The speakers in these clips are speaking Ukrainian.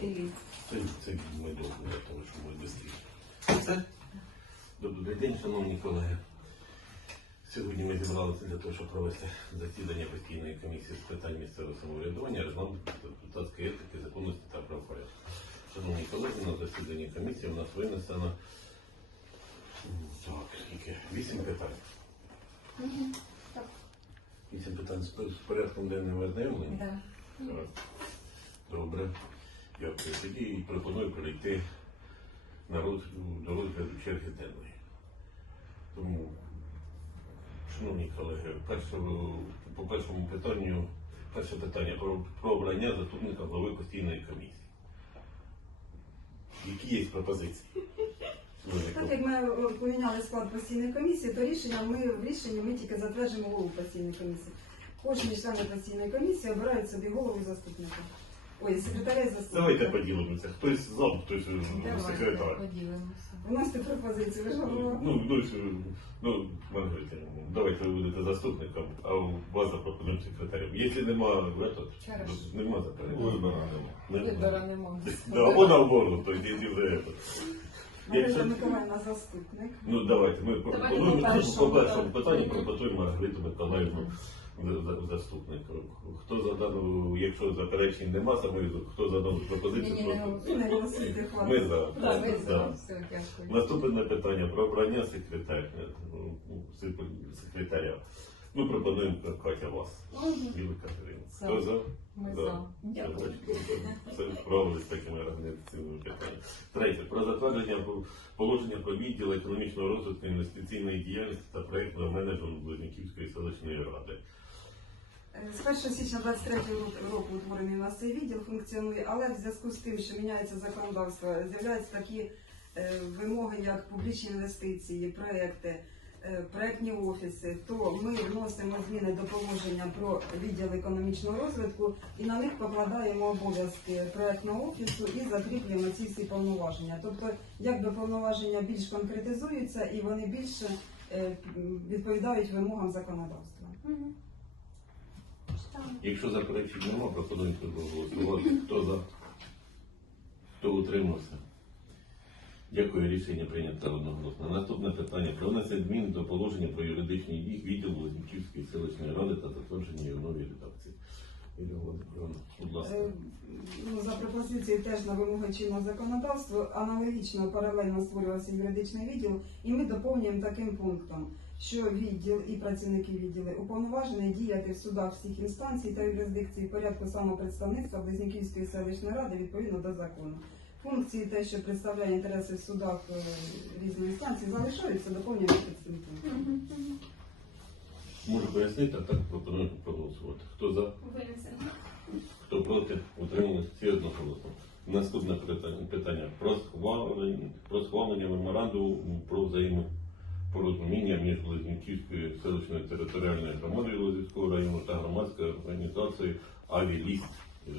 Це, це ми для того, щоб бути швидше. Все? Добрий день, шановні колеги. Сьогодні ми зібралися для того, щоб провести засідання постійної комісії з питань місцевого самоврядування, регламенту, депутатської етики, законності та правопорядку. Шановні колеги, на засіданні комісії у нас винесено так, вісім питань. Вісім питань з порядком денним ознайомлені. да. Так. Добре. Дякую. Тоді і пропоную перейти на роз... до розгляду черги денної. Тому, шановні колеги, перше, по першому питанню, перше питання про, про обрання заступника голови постійної комісії. Які є пропозиції? Так як ми е, поміняли склад постійної комісії, то рішення ми в рішенні ми тільки затверджуємо голову постійної комісії. Кожні члени постійної комісії обирають собі голову заступника. Ой, секретаря і заступника. Давайте поділимося. Хтось зам, хтось е, Давайте секретар. поділимося. У нас тут пропозиції, ви ж говорили. Ну, ну, ну, ну, Маргарита, давайте ви будете заступником, а у вас запропонуємо секретарем. Якщо нема вето, Хорошо. нема заперечень. Вибора нема. Вибора нема. Да, або наоборот, то йдіть вже это. Марина Якщо- Миколаївна заступник. Ну давайте, ми пропонуємо по по першому, першому питанню пропонуємо Маргариту Миколаївну за- за- заступником. Хто за дану, якщо заперечень нема, саме хто за дану пропозицію, Ні-ні, не просто І не голосуйте, ми за. За. Все, дякую. Наступне питання про обрання секретаря. ну, секретаря. Ну, пропонуємо Катя вас. Білу Катерину. За. Хто за? Ми за. Це бачите, Це з такими організаційними питаннями. Третє. Про затвердження положення про відділ економічного розвитку інвестиційної діяльності та проєктного менеджменту Близнюківської селищної ради. З 1 січня 23 року утворений у нас цей відділ функціонує, але в зв'язку з тим, що міняється законодавство, з'являються такі е, вимоги, як публічні інвестиції, проекти, е, проектні офіси, то ми вносимо зміни до положення про відділ економічного розвитку і на них покладаємо обов'язки проектного офісу і закріплюємо ці всі повноваження. Тобто, якби повноваження більш конкретизуються і вони більше е, відповідають вимогам законодавства. Якщо заперечень немає, пропонуємо проголосувати. Хто за? Хто утримався? Дякую, рішення прийнято одноголосно. Наступне питання. Про внесення змін до положення про юридичний дій відділу Близнюківської селищної ради та затвердження його нової редакції. Е, ну, за пропозицією теж на вимоги чинного законодавства аналогічно паралельно створювався юридичний відділ, і ми доповнюємо таким пунктом, що відділ і працівники відділу уповноважені діяти в судах всіх інстанцій та юрисдикцій в порядку самопредставництва Близнюківської селищної ради відповідно до закону. Функції те, що представляє інтереси в судах е, різної інстанції, залишаються, доповнюємо під. Можу пояснити, а так пропоную проголосувати. Хто за? Винесено. Хто проти? Утрималися всі одноголосно. Наступне питання, про схвалення, про схвалення меморандуму про взаємопорозуміння між Близнюківською селищною територіальною громадою Лозівського району та громадською організацією Авіліст. Е,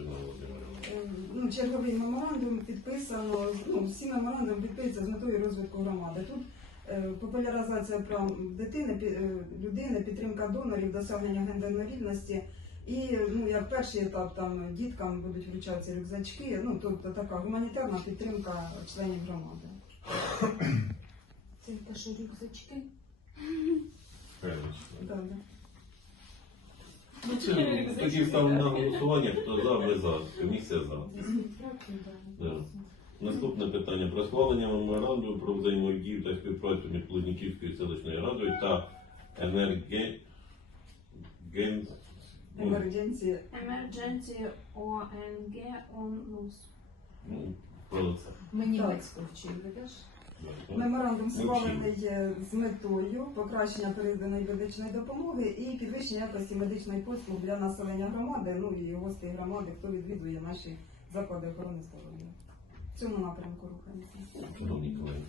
ну, черговий меморандум підписано, ну, всі меморандуми підписуються з метою розвитку громади. Тут е, популяризація прав дитини, пі- е, людини, підтримка донорів, досягнення гендерної рівності. І ну, як перший етап там діткам будуть вручатися рюкзачки, ну тобто така гуманітарна підтримка членів громади. Це те, рюкзачки. Да. Ну, це тоді ставимо на голосування, хто за, ми за. Комісія за. Да. Наступне питання про схвалення меморандуму про взаємодію та співпрацю між Близнюківською селищною радою та енерге... Ген... ну, Емердженції. Emergency ONG ONLUS. ну, про це. Ми німецьку вчили, видиш? Меморандум схвалений е, з метою покращення переданої медичної допомоги і підвищення якості медичної послуг для населення громади, ну і гостей громади, хто відвідує наші заклади охорони здоров'я. В цьому напрямку рухаємося. Шановні колеги,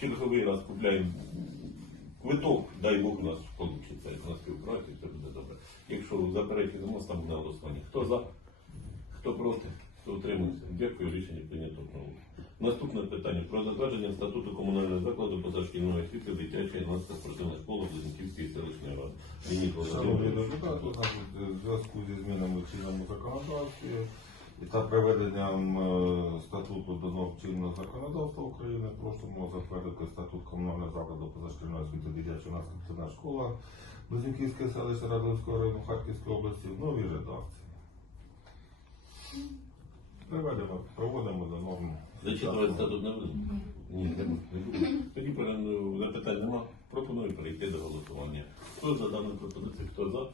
черговий раз купляємо квиток, дай Бог у нас вийде на співпрацю, це буде добре. Якщо заперечень немає, ставимо на голосування. Хто за, хто проти, хто утримався. Дякую, рішення прийнято. Наступне питання про затвердження статуту комунального закладу позашкільної освіти дитяча юнацька спортивна школа Близнюківської селищної ради. Леонід Шановні депутати, у в зв'язку зі змінами в чинному законодавстві та приведенням е, статуту до чинного законодавства України просимо затвердити статут комунального закладу позашкільної освіти дитяча наскільна школа Близнюківське селище Радовського району Харківської області в новій редакції. Приведемо, проводимо до норм. Зачитувати статут не буде? Ні, не буде. Тоді запитань нема. Пропоную перейти до голосування. Хто за дану пропозицію, хто за,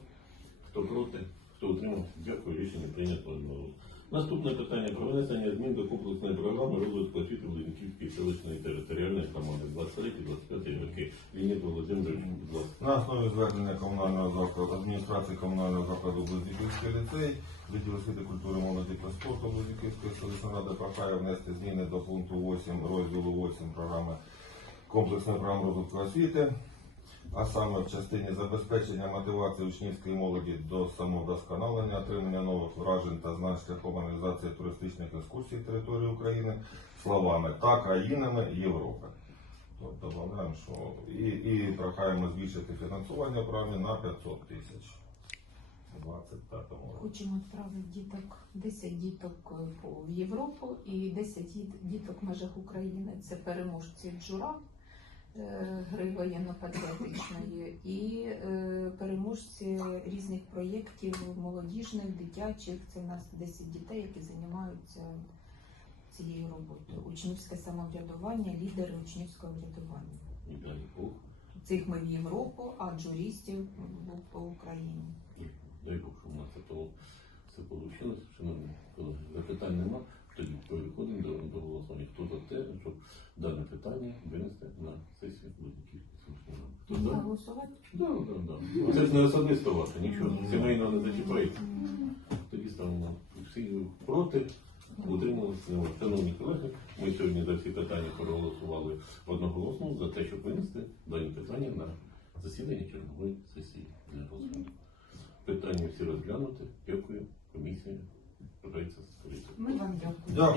хто проти, хто утримав? Дякую, рішення прийнято одноголосно. Наступне питання про внесення змін до комплексної програми розвитку освіти Блинківської селищної територіальної громади 23-25 роки. Лінік Володимирович, будь ласка. На основі звернення комунального закладу адміністрації комунального закладу Близнюківський ліцей, відділ освіти культури молоді та спорту Близнюківської селищної ради прохає внести зміни до пункту 8 розділу 8 програми комплексної програми розвитку освіти, а саме в частині забезпечення мотивації учнівської молоді до самовдосконалення, отримання нових вражень та знань шляхом організації туристичних екскурсій території України словами та країнами Європи. Тобто додаємо, що і, і прохаємо збільшити фінансування програмі на 500 тисяч у 25. Хочемо відправити діток, 10 діток е, в Європу і 10 діток в межах України. Це переможці джура гри воєнно-патріотичної і е, переможці різних проєктів молодіжних, дитячих. Це в нас 10 дітей, які займаються цією роботою. Учнівське самоврядування, лідери учнівського врядування. І далі Бог. Цих ми в Європу, а джурістів по Україні. Дай Бог, щоб у нас то все вийшло. Шановні колеги, запитань нема. Тоді переходимо до, до голосування. Хто за те, щоб дане питання винести на сесію Близнюківської селищної ради? Хто Можна за? Голосувати? Так, так, так. Це ж не особисто ваше, нічого сімейного не зачіпається. Тоді ставимо всі проти, утрималися. Шановні колеги, ми сьогодні за всі питання проголосували одноголосно за те, щоб винести